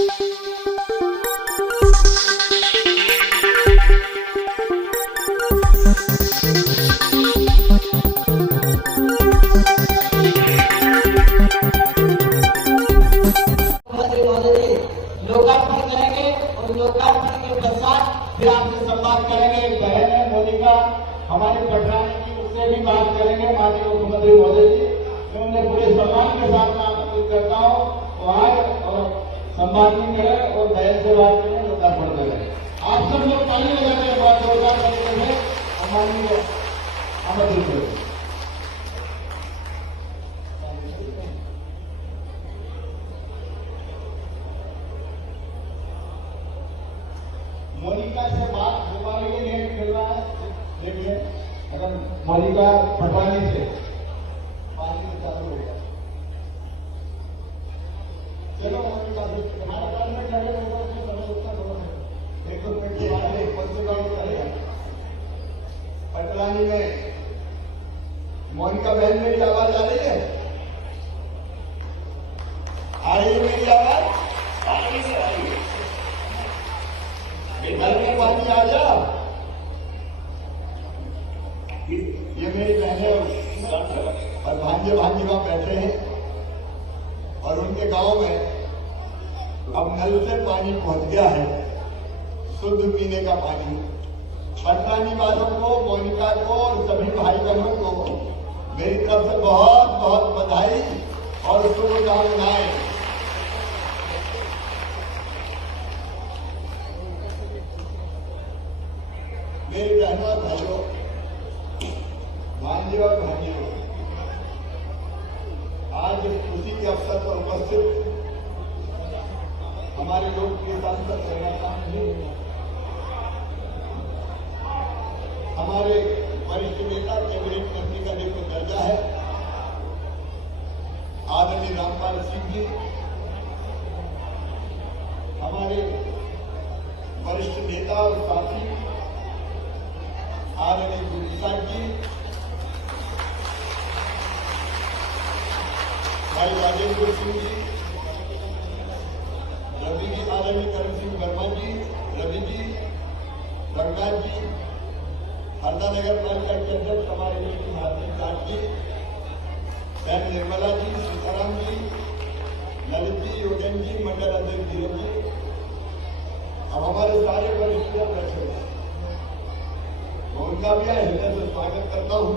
लोकार्पण करेंगे और लोकार्पण के पश्चात फिर आपसे संवाद करेंगे। एक बहन है मोनिका, हमारे पटरानी की, उससे भी बात करेंगे। माननीय मुख्यमंत्री महोदय जी, मैं उन्हें पूरे सम्मान के साथ मैं आपको करता हूँ वहां और सम्मान करें और बहन से बात करें, लोकार्पण करें। आप सब लोग ताली बजाने के बाद जोरदार तरीके से माननीय आमंत्रित करें। मोनिका से बात दोबारा के लिए मिल रहा है। देखिए अगर मोनिका पटवानी से पानी में चालू हो गया, चलो मोनिका से हमारे पास में खड़े होगा तो समय उतना दोनों है 1-2 मिनट के बाद एक पंचगांव करेगा पटवानी में। मोनिका बहन, मेरी आवाज आ रही है? आ रही है मेरी आवाज? आ रही है, आ रही है। घर में पानी आ जा। ये मेरी बहनें और भांजे भांजी वहां बैठे हैं और उनके गांव में अब नल से पानी पहुंच गया है, शुद्ध पीने का पानी। पटवानी वालों को, मोनिका को और सभी भाई बहनों को मेरी तरफ से बहुत बहुत बधाई और शुभकामनाएं। मेरे बहनों और भाइयों, भांजे और भांजियों, आज इस खुशी के अवसर पर उपस्थित हमारे लोग के सांसद हमारे वरिष्ठ नेता, कैबिनेट मंत्री का जो दर्जा है, आदरणीय रामपाल सिंह जी, हमारे वरिष्ठ नेता और साथी आदरणीय गुरुसार जी, भाई राजेंद्र सिंह जी, रवि जी, आदरणीय करण सिंह वर्मा जी, रवि जी, रंगनाथ जी, हरदा नगर पालिका के अध्यक्ष हमारे भारती जाट जी, बहन निर्मला जी, सीताराम जी, ललित जी, योगेन जी, मंडल अध्यक्ष धीरज जी, अब हमारे सारे वरिष्ठ बैठे हैं। उनका भी हृदय से स्वागत करता हूं।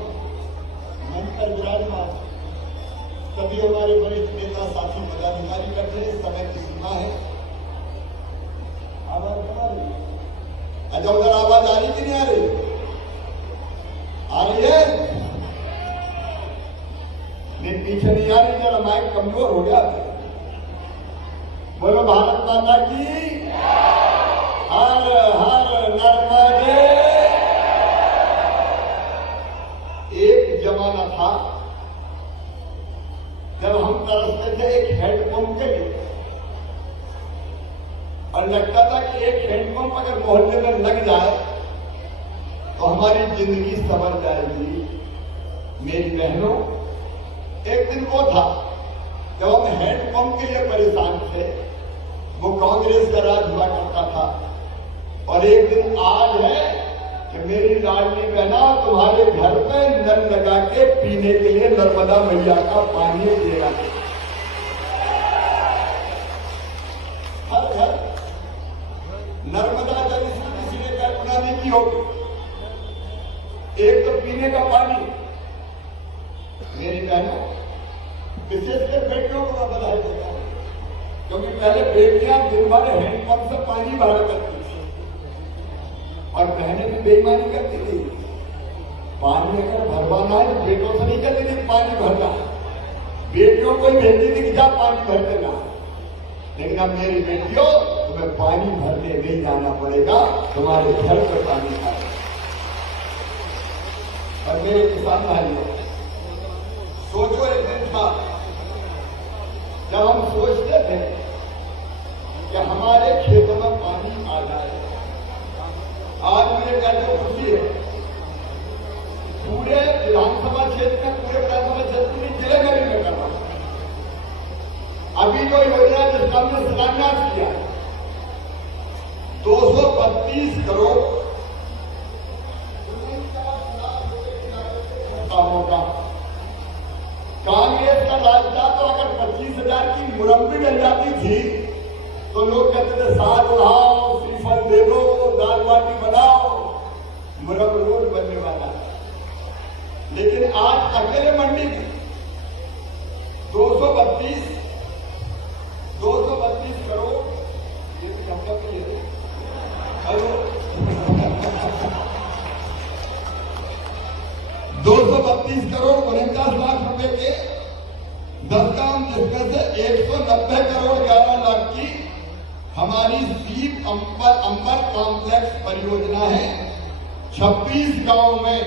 मंच पर विराजमान सभी हमारे वरिष्ठ नेता, साथी, पदाधिकारी बैठे हैं। समय की सीमा है। आवाज आ रही है? अच्छा, उधर आवाज आ रही कि नहीं आ रही? आ रही है? नहीं, पीछे नहीं आ रही, जरा माइक कमजोर हो गया। बोलो भारत माता की हर हर नर्मदे। एक जमाना था जब हम तरसते थे एक हैंडपंप के लिए और लगता था कि एक हैंडपंप अगर मोहल्ले में लग जाए तो हमारी जिंदगी संवर जाएगी। मेरी बहनों, एक दिन वो था जब हम हैंडपंप के लिए परेशान थे। वो कांग्रेस का राज हुआ करता था और एक दिन आज है कि मेरी लाडली बहना तुम्हारे घर पे नल लगा के पीने के लिए नर्मदा मैया का पानी देगा। हर घर नर्मदा जल किसी ने कल्पना नहीं की होगी। एक तो पीने का पानी, मेरी बहनों, विशेषकर बेटियों को मैं बधाई देता हूं, क्योंकि पहले बेटियां दिन भर हैंडपंप से पानी भरा करती थी और बहनें भी बेईमानी करती थी। पानी अगर भरवाना है तो बेटों से नहीं करती थी पानी भरना, बेटियों को ही भेजती थी कि जा पानी भर देना। लेकिन अब मेरी बेटियों, तुम्हें पानी भरने नहीं जाना पड़ेगा, तुम्हारे घर पर पानी आएगा। और मेरे किसान भाइयों, सोचो एक दिन था जब हम सोचते थे कि हमारे खेतों में पानी आ जाए। आज मुझे कहते खुशी है, पूरे विधानसभा क्षेत्र में, पूरे विधानसभा क्षेत्र में, जिले में भी मैं कर रहा हूं। अभी जो योजना जिसका हमने शिलान्यास किया 232 करोड़ कामों का। कांग्रेस का राज था तो अगर 25,000 की मुरम्मी डल जाती थी तो लोग कहते थे साग उड़ाओ, श्रीफल दे दो, दाल बाटी बनाओ, मुरम रोड बनने वाला। लेकिन आज अकेले मंडी में 232 करोड़ हेलो 232 करोड़ 49 लाख रुपए के 10 काम, जिसमें से 190 करोड़ 11 लाख की हमारी सीप अंबर कॉम्प्लेक्स परियोजना है। 26 गांव में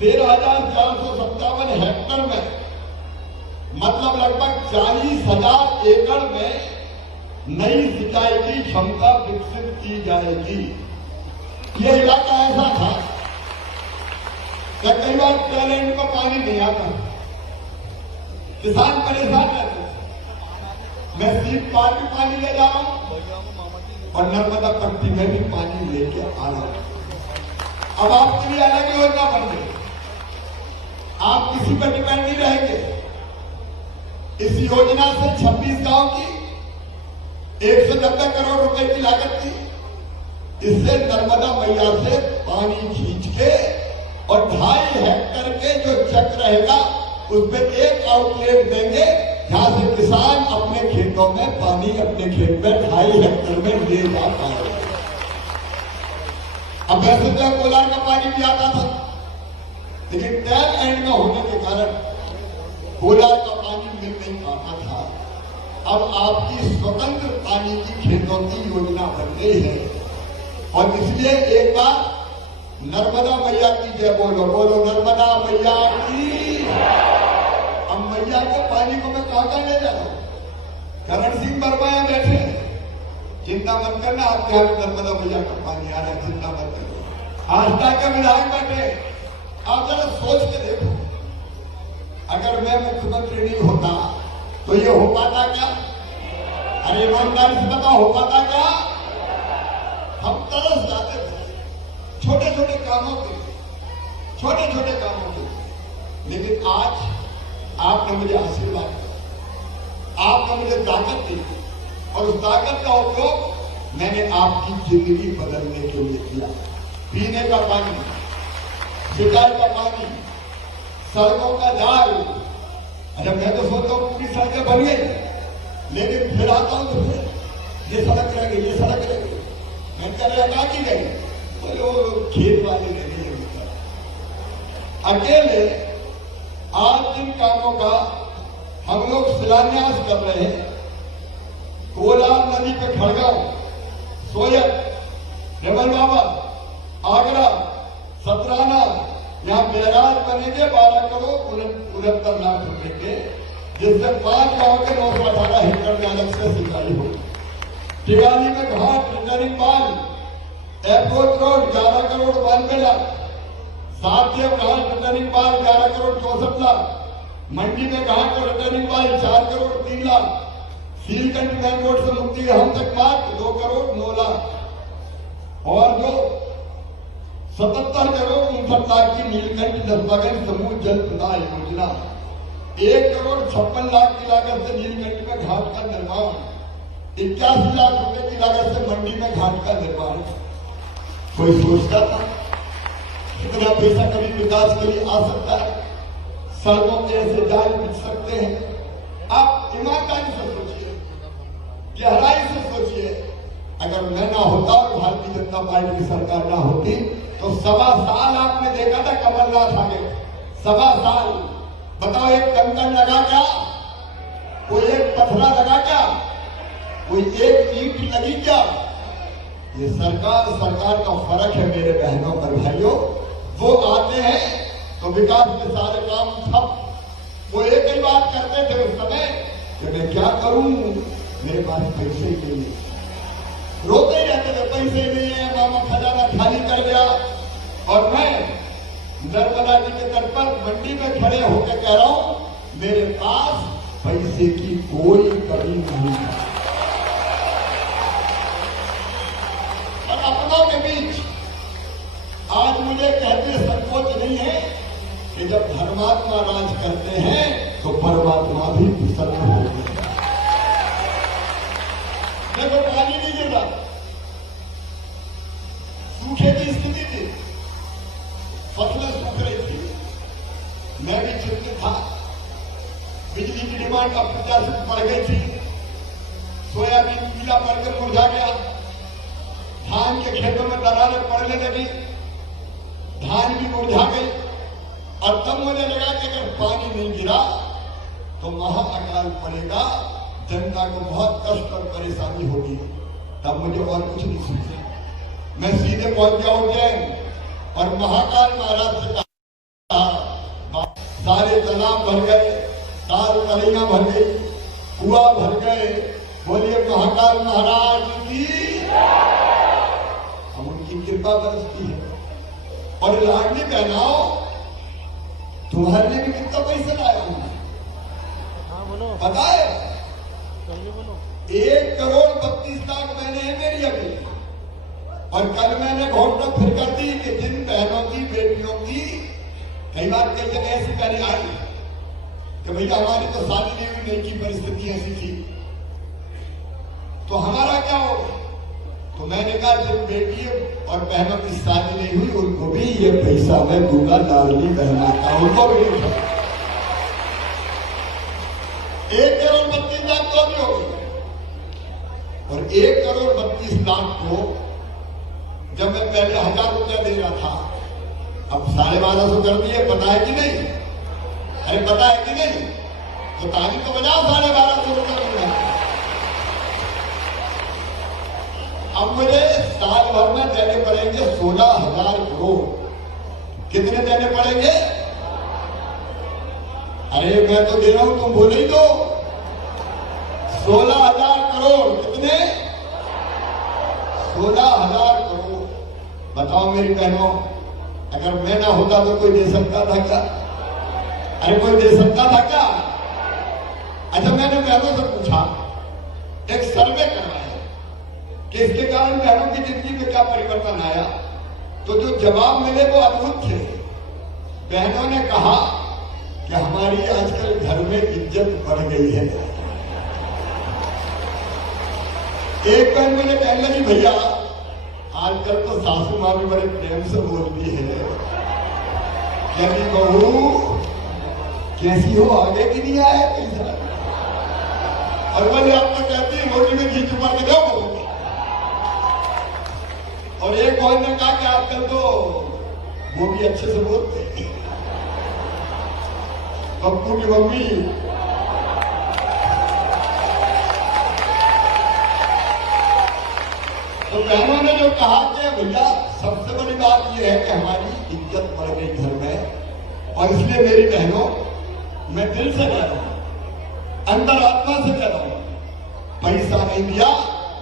13,457 हेक्टेयर में, मतलब लगभग 40,000 एकड़ में नई सिंचाई की क्षमता विकसित की जाएगी। ये इलाका ऐसा था कि कई बार टैलेंट को पानी नहीं आता, किसान परेशान रहते थे। मैं सीप पार भी पानी ले जा रहा हूं और नर्मदा पट्टी में भी पानी लेके आ रहा हूं। अब आपके लिए अलग योजना बन गई, आप किसी पर डिपेंड नहीं रहेंगे। इस योजना से 26 गांव की 190 करोड़ रुपए की लागत थी। इससे नर्मदा मैया से पानी खींच के और 2.5 हेक्टेयर के जो चक रहेगा उस पर एक आउटलेट देंगे, जहां से किसान अपने खेतों में पानी अपने खेत में 2.5 हेक्टेयर में ले जा पाए। अब वैसे तो कोलार का पानी भी आता था, लेकिन टैप एंड में होने के कारण कोलार का पानी मिल नहीं पाता था। अब आपकी स्वतंत्र पानी की खेतों की योजना बन गई है और इसलिए एक बार नर्मदा मैया की जय बोलो, बोलो नर्मदा मैया की। अब मैया के पानी को मैं कहां ले जा रहा हूं? करण सिंह वर्मा यहां बैठे, चिंता मत करना, आपके यहां नर्मदा मैया का पानी आ रहा है, चिंता मत करना। आस्था के विधायक बैठे, आप जरा सोच के देखो, अगर मैं मुख्यमंत्री नहीं होता तो ये हो पाता क्या? अरे ईमानदारी से बताओ, हो पाता क्या? हम तरस जाते थे छोटे छोटे कामों के, लेकिन आज आपने मुझे आशीर्वाद दिया, आपने मुझे ताकत दी और उस ताकत का उपयोग मैंने आपकी जिंदगी बदलने के लिए किया। पीने का पानी, सिंचाई का पानी, सड़कों का जाल। अच्छा, मैं तो सोचता हूं पूरी सड़कें बन गई, लेकिन फिर आता हूं तो फिर ये सड़क रह गई, ये सड़क रह गई। मैं कह रहा कहा की गई, बोले वो खेत वाले रह गए। अकेले आज जिन कामों का हम लोग शिलान्यास कर रहे हैं, कोलार नदी पे खड़गांव, सोयत, रमन बाबा, आगरा, सतराना, यहाँ बैराज बनेंगे 12 करोड़ 69 लाख रुपए के, जिससे 5 गांव के 918 हेक्टेयर में अलग से सिंचाई होगी। टिगाली में घाट, रिटर्निंग बाल, एयरपोर्ट रोड 11 करोड़ 92 लाख, सातदेव घाट रिटर्निंग बाल 11 करोड़ 64 लाख, मंडी में घाट और रिटर्निंग बाल 4 करोड़ 3 लाख, सीलकंठ मेन रोड से मुक्ति हम तक मार्ग 2 करोड़ 9 लाख, और जो 77 करोड़ 59 लाख की नीलकंठ दसबागंज समूह जल प्रदाय योजना, 1 करोड़ 56 लाख की लागत से नीलकंठ में घाट का निर्माण, 81 लाख रुपए की लागत से मंडी में घाट का निर्माण। कोई सोचता था इतना पैसा कभी विकास के लिए आ सकता है? सड़कों के ऐसे जाल बिछ सकते हैं? आप ईमानदारी से सोचिए, गहराई से सोचिए, अगर मैं ना होता और भारतीय जनता पार्टी की सरकार ना होती तो 1.25 साल आपने देखा था कमलनाथ आगे, 1.25 साल। बताओ, एक कंकड़ लगा क्या? कोई एक पथरा लगा क्या? कोई एक ईंट लगी क्या? ये सरकार का फर्क है मेरे बहनों और भाइयों। वो आते हैं तो विकास के सारे काम ठप। वो एक ही बात करते थे उस समय कि मैं क्या करूं, मेरे पास पैसे ही नहीं। रोते ही रहते थे, पैसे नहीं है, मामा खजाना खाली कर गया। और मैं नर्मदा जी के तट पर मंडी में खड़े होकर कह रहा हूं, मेरे पास पैसे की कोई कमी नहीं है। और अपनों के बीच आज मुझे कहते संकोच नहीं है कि जब धर्मात्मा राज करते हैं तो परमात्मा भी प्रसन्न होते हैं। देखो पानी नहीं गिर रहा, सूखे की स्थिति थी, फसलें सूख रही थी, मैं भी चिंतित था। बिजली की डिमांड अप्रत्याशित बढ़ गई थी, सोयाबीन पीला पड़कर मुरझा गया, धान के खेतों में दरारें पड़ने लगी, धान भी मुरझा गई। और तब मुझे लगा कि अगर पानी नहीं गिरा तो महाअकाल पड़ेगा, जनता को बहुत कष्ट और परेशानी होगी। तब मुझे और कुछ नहीं सूझा, मैं सीधे पहुंच गया उज्जैन और महाकाल महाराज से कहा, सारे तालाब भर गए, ताल तलियां भर गई, कुआं भर गए, बोलिए महाकाल महाराज की। हम उनकी कृपा बरसती है। और लाडली बहनाओ, तुम्हारे लिए भी कितना पैसा लाया हूं, पता है? 1,32,00,000 मैंने है मेरी अभी। और कल मैंने घोषणा फिर कर दी कि जिन बहनों की बेटियों की कई बार कई जगह ऐसी पहले आई कि भैया हमारी तो शादी नहीं की परिस्थिति ऐसी थी, तो हमारा क्या होगा? तो मैंने कहा जिन बेटी और बहनों की शादी नहीं हुई उनको भी ये पैसा मैं दूंगा, लाडली बहनों का, उनको भी 1,32,00,000 तो भी हो गई। और 1,32,00,000 को जब मैं पहले 1,000 रुपया दे रहा था, अब 1250 कर दिए, पता है कि नहीं? अरे पता है कि नहीं? तो ताली तो बजाओ, 1250 रुपया मिल रहा है। अब मुझे साल भर में देने पड़ेंगे 16,000 करोड़। कितने देने पड़ेंगे? अरे मैं तो दे रहा हूं, तुम बोले ही तो 16,000 करोड़। कितने? 16,000 करोड़। बताओ मेरी बहनों, अगर मैं ना होता तो कोई दे सकता था क्या? अरे कोई दे सकता था क्या? अच्छा, मैंने बहनों से पूछा, एक सर्वे करवाया कि इसके कारण बहनों की जिंदगी में क्या परिवर्तन आया, तो जो जवाब मिले वो अद्भुत थे। बहनों ने कहा कि हमारी आजकल घर में इज्जत बढ़ गई है। एक बहन मुझे कहने लगी, भैया आजकल तो सासू माँ भी बड़े प्रेम से बोलती है, यदि बहू कैसी हो, आगे की नहीं आया पैसा। और बोले आप तो कहती है रोटी में घी चुपा के दो। और एक बहन ने कहा कि आजकल तो वो भी अच्छे से बोलते हैं, पप्पू की मम्मी। तो बहनों ने जो कहा कि भैया सबसे बड़ी बात यह है कि हमारी इज्जत बढ़ गई घर में, और इसलिए मेरी बहनों, मैं दिल से कह रहा हूं, अंतर आत्मा से कह रहा हूं, पैसा नहीं दिया,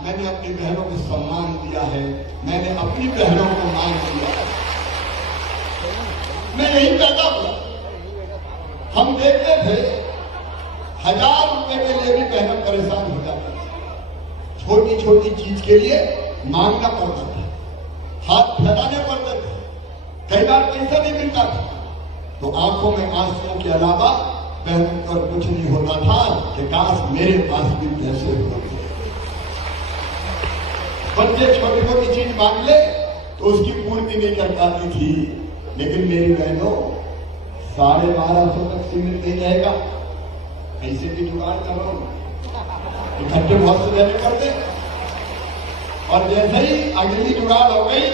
मैंने अपनी बहनों को सम्मान दिया है, मैंने अपनी बहनों को मान दिया है। मैं यही पैदा हुआ। हम देखते थे 1,000 रुपए के लिए भी बहनें परेशान हो जाती थी, छोटी छोटी चीज के लिए मांगना पड़ता था, हाथ फैलाने पड़ते थे, कई बार पैसा नहीं मिलता था, तो आंखों में आंसुओं के अलावा बहनों पर कुछ नहीं होता था कि काश मेरे पास भी पैसे होते। बच्चे छोटी छोटी चीज मांग ले तो उसकी पूर्ति नहीं कर पाती थी, लेकिन मेरी बहनों 1250 तक सीमित नहीं रहेगा। पैसे की जुगाड़ कर रहा हूं, इकट्ठे बहुत से देने पड़ते, और जैसे ही अगली जुगाड़ हो गई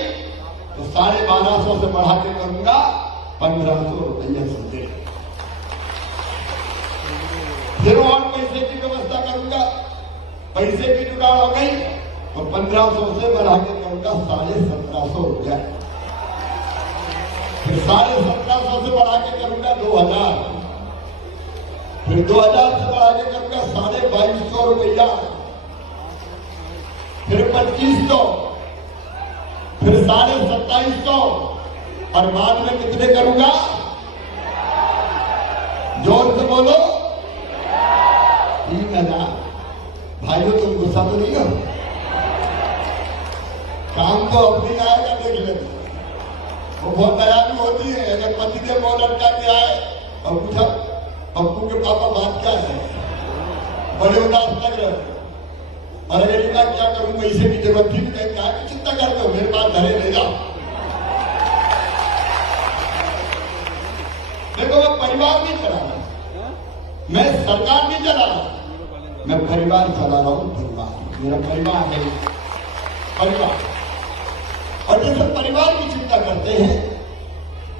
तो 1250 से बढ़ा के करूंगा 1,500 रुपया से दे, फिर और पैसे की व्यवस्था करूंगा। पैसे की जुगाड़ हो गई तो 1,500 से बढ़ा के करूंगा 1750 रुपया, फिर 1750 से बढ़ा के करूंगा 2,000, फिर 2,000 से बढ़ा के करूंगा 2250 रुपया, फिर 2,500, फिर 2750, और बाद में कितने करूंगा? जोर से बोलो। भाइयों तुम गुस्सा तो नहीं हो? काम तो अपनी आएगा, देख लेना। वो बहुत दयालु होती है। अगर पतिदेव वो लड़का के आए और पूछा पप्पू के पापा बात क्या है, बड़े उदास लग रहे हैं, और अगर ये क्या करूं, पैसे की जरूरत थी, कहा कि चिंता करते हो, मेरे पास घरे ले जाओ। देखो मैं परिवार नहीं चला रहा, मैं सरकार नहीं चला रहा, मैं परिवार चला रहा हूं। परिवार मेरा परिवार है, परिवार। और जैसे परिवार की चिंता करते हैं,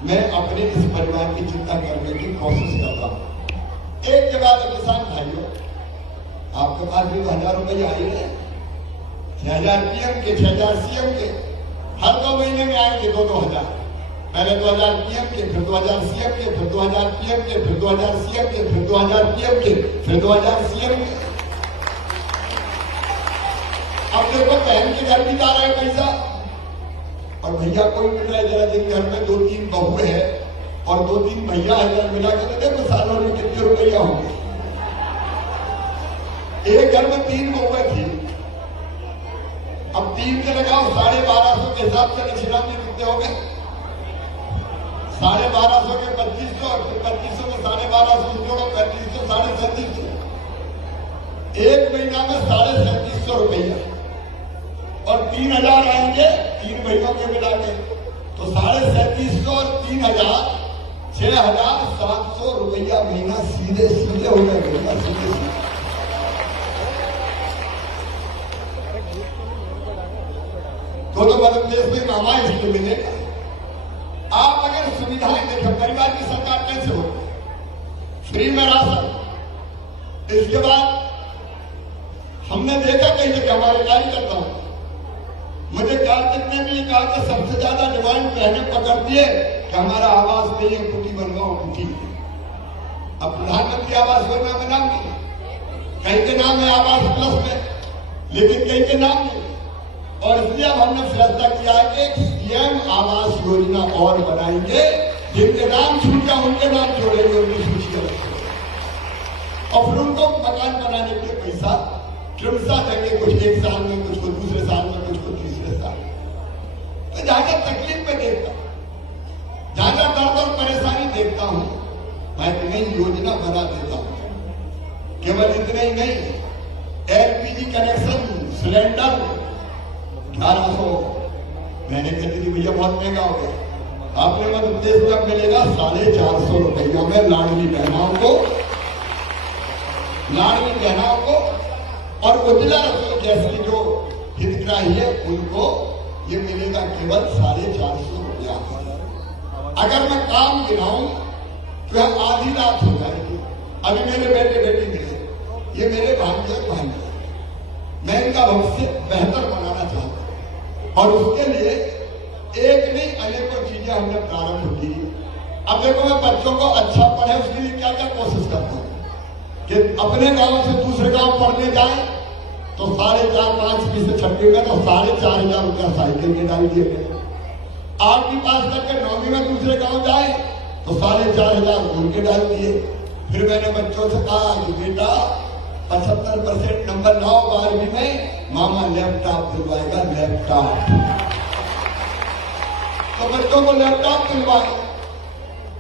मैं अपने इस परिवार की चिंता करने की कोशिश करता हूं। एक जगह तो किसान भाइयों, आपके पास भी 1000 रुपये आई है, 6000 पीएम के, 6000 सीएम के, हर 2 महीने में आएंगे 2-2 हजार। पहले 2000 पीएम के, फिर 2000 सीएम के, फिर 2000 पीएम के, फिर 2000 सीएम के, फिर 2000 पीएम के, फिर 2000 सीएम के। अब देखो बहन के घर भी जा रहा है पैसा, और भैया कोई मिल रहा है, जरा जिन घर में 2-3 बहू है और 2-3 भैया है, जरा मिला के देखो सालों में कितने रुपया होंगे। एक घर में 3 बहुएं थी, अब 3 के लगाओ 1250 के हिसाब से नशीराम जी कितने हो गए? 1250 के 2500, फिर 2500 में 1250 जोड़ो, 3500, 3750। एक महीना में 3750 रुपया, और 3000 आएंगे 3 महीनों के मिला के, तो 3750 और 3000, 6700 रुपया महीना सीधे सीधे हो जाएगा। सीधे सीधे तो मध्य प्रदेश में मामा इसलिए मिलेगा। आप अगर सुविधाएं देखें, परिवार की सरकार कैसे हो, फ्री में राशन। इसके बाद हमने देखा कई जगह, हमारे कार्यकर्ता मुझे कार्तिक ने भी कहा कि सबसे ज्यादा डिमांड पहले पकड़ती है कि हमारा आवास नहीं है, कुटी बनवाओ कुटी। अब प्रधानमंत्री आवास योजना में नाम नहीं, कहीं के नाम है आवास प्लस में, लेकिन कहीं के नाम नहीं। और इसलिए अब हमने फैसला किया है कि सीएम आवास योजना और बनाएंगे, जिनके नाम छूट जाए उनके नाम जोड़ेंगे, उनकी सूची रखेंगे, और फिर उनको मकान बनाने के लिए पैसा क्रमशः देंगे, कुछ 1 साल में, कुछ को दूसरे साल में, कुछ को तीसरे साल में। तो जहां तकलीफ में देखता हूं, जहां दर्द और परेशानी देखता हूं, मैं एक नई योजना बना देता हूं। केवल इतने ही नहीं, एलपीजी कनेक्शन सिलेंडर 1800, मैंने कहती थी भैया बहुत महंगा हो गया, आपने मध्य प्रदेश में मिलेगा 450 रुपया में लाडली बहनाओं को, लाडली बहनाओं को, और उजला रसोई गैस की जो हितग्राही है उनको ये मिलेगा केवल 450 रुपया। अगर मैं काम गिनाऊं तो यह आधी रात हो जाएगी। अभी मेरे बेटे बेटी मिले, ये मेरे भांजे भांजे, मैं इनका भविष्य बेहतर बनाना चाहता हूं, और उसके लिए एक नहीं अनेकों चीजें हमने प्रारंभ की। अब देखो मैं बच्चों को अच्छा पढ़े, उसके लिए क्या क्या कोशिश करता हूं कि अपने गांव से दूसरे गांव पढ़ने जाए तो 4.5-5 से 6वीं में तो 4,500 रुपया साइकिल के डाल दिए गए। 8वीं पास करके 9वीं में दूसरे गांव जाए तो 4,500 उनके डाल दिए। फिर मैंने बच्चों से कहा कि बेटा 75% नंबर लाओ 12वीं में, मामा लैपटॉप दिलवाएगा, लैपटॉप। तो बच्चों को लैपटॉप दिलवाए।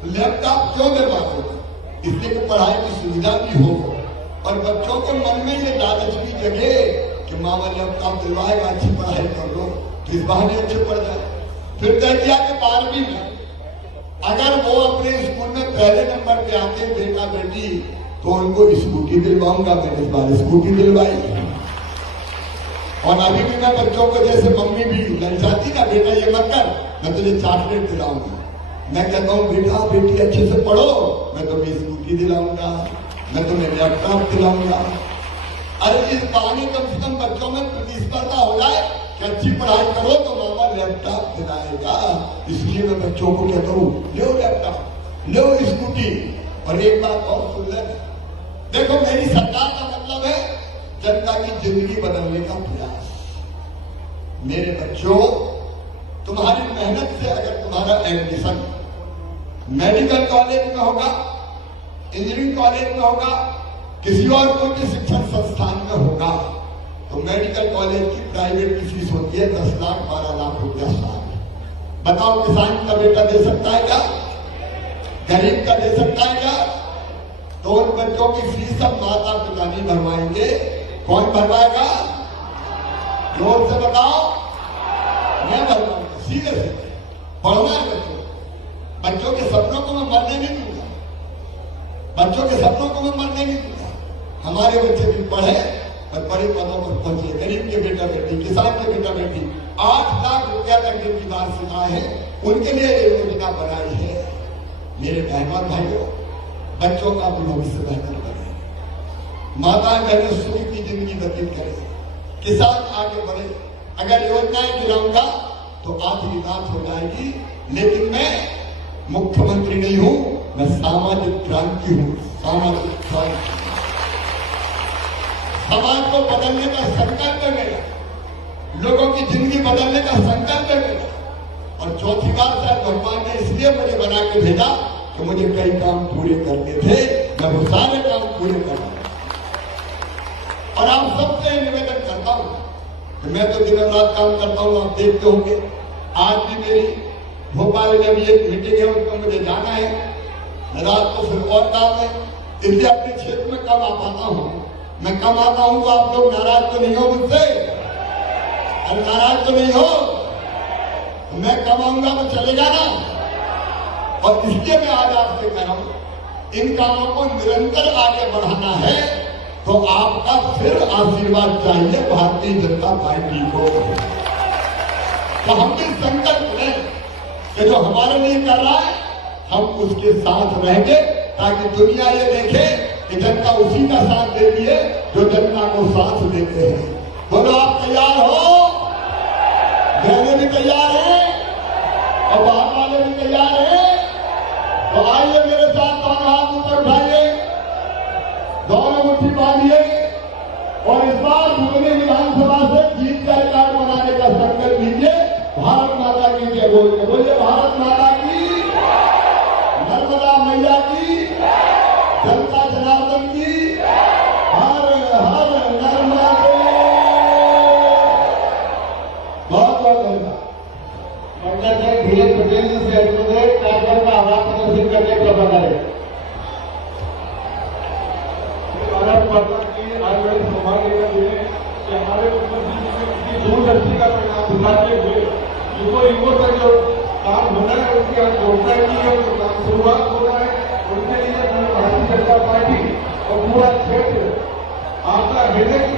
लैपटॉप क्यों दिलवाते? इसलिए कि पढ़ाई की सुविधा भी हो, और बच्चों के मन में ये लालच भी जगे कि मामा लैपटॉप दिलवाएगा, अच्छी पढ़ाई कर लो, तो इस बहाने अच्छे पढ़ जाए। फिर तय किया कि 12वीं में अगर वो अपने स्कूल में पहले नंबर पे आते बेटा बेटी, तो उनको स्कूटी दिलवाऊंगा। मैंने इस बार स्कूटी दिलवाई। और अभी भी मैं बच्चों को, जैसे मम्मी भी ललचाती ना, बेटा ये मत कर, मैं तुझे चॉकलेट दिलाऊंगा। मैं कहता हूँ बेटा बेटी अच्छे से पढ़ो, मैं तुम्हें स्कूटी दिलाऊंगा, मैं तुम्हें लैपटॉप दिलाऊंगा। अरे इस बहाने कम से कम बच्चों में प्रतिस्पर्धा हो जाए कि अच्छी पढ़ाई करो तो मामा लैपटॉप दिलाएगा। इसलिए मैं बच्चों को कहता हूँ लो लैपटॉप, लो स्कूटी। और एक बात और सुन लेना, देखो मेरी सरकार का मतलब है जनता की जिंदगी बदलने का प्रयास। मेरे बच्चों, तुम्हारी मेहनत से अगर तुम्हारा एडमिशन मेडिकल कॉलेज में होगा, इंजीनियरिंग कॉलेज में होगा, किसी और कोई शिक्षण संस्थान में होगा, मेडिकल कॉलेज की प्राइवेट की फीस होती है 10 लाख 12 लाख रुपया साल। बताओ किसान का बेटा दे सकता है क्या? गरीब का दे सकता है क्या? तो उन बच्चों की फीस सब माता पिता नहीं भरवाएंगे, कौन भरवाएगा? जोर से बताओ। मैं भरवाऊंगा, सीधे सीधे पढ़ना है बच्चों के सपनों को मैं मरने नहीं दूंगा, बच्चों के सपनों को मैं मरने नहीं दूंगा। हमारे बच्चे भी पढ़े और बड़े पदों पर पहुंचे, गरीब के बेटा बेटी, किसान के बेटा बेटी 8 लाख रुपया तक जिनकी वार्षिक आय है उनके लिए ये योजना बनाई है। मेरे बहनों और भाइयों, बच्चों का भी भविष्य बेहतर करें, माता बहनें सुख की जिंदगी व्यतीत करें, किसान आगे बढ़े। अगर योजनाएं गिराऊंगा तो आधी रात हो जाएगी, लेकिन मैं मुख्यमंत्री नहीं हूं, मैं सामाजिक क्रांति हूं। सामाजिक क्रांति, समाज को बदलने का संकल्प है मेरा, लोगों की जिंदगी बदलने का संकल्प है मेरा। और चौथी बार शायद भगवान ने इसलिए मुझे बना के भेजा कि मुझे कई काम पूरे करने थे, मैं वो सारे काम पूरे कर रहा। और आप सबसे निवेदन करता हूं कि मैं तो दिन रात काम करता हूं, आप देखते होंगे। आज भी मेरी भोपाल में भी एक मीटिंग है, उसमें मुझे जाना है, रात को फिर और काम है, इसलिए अपने क्षेत्र में कम आ पाता हूं। मैं कम आता हूं तो आप लोग नाराज तो नहीं हो मुझसे? अरे नाराज तो नहीं हो? मैं कम आऊंगा तो चलेगा ना? और इसलिए मैं आज आपसे कह रहा हूं, इन कामों को निरंतर आगे बढ़ाना है तो आपका फिर आशीर्वाद चाहिए भारतीय जनता पार्टी को। तो हम भी संकल्प लें कि जो हमारे लिए कर रहा है हम उसके साथ रहेंगे, ताकि दुनिया ये देखे कि जनता उसी का साथ देती है जो जनता को साथ देते हैं। बोलो आप तैयार हो? बहनें भी तैयार हैं और बाहर वाले भी तैयार हैं? तो आइए मेरे साथ, दोनों हाथ ऊपर उठाइए, दोनों मुट्ठी बांधिए और इस बार भुवनी विधानसभा से जीत का रिकॉर्ड बनाने का संकल्प लीजिए। भारत माता की जय बोलिए, बोलिए भारत माता की, नर्मदा मैया की, जनता जनार्दन की, हर हर नर्मदे। बहुत बहुत धन्यवाद। पंकज है धीरज पटेल जी से अनुरोध है कार्यक्रम का आवाज प्रदर्शित करने का बधाई। भारत माता की आज बड़े सौभाग्य का दिन है कि हमारे मुख्यमंत्री की दूरदर्शी का परिणाम दिखाते हुए युगो तक जो काम होना है उसकी आज घोषणा की है, शुरुआत हो रहा है। उनके लिए भारतीय जनता पार्टी और पूरा क्षेत्र आपका हृदय की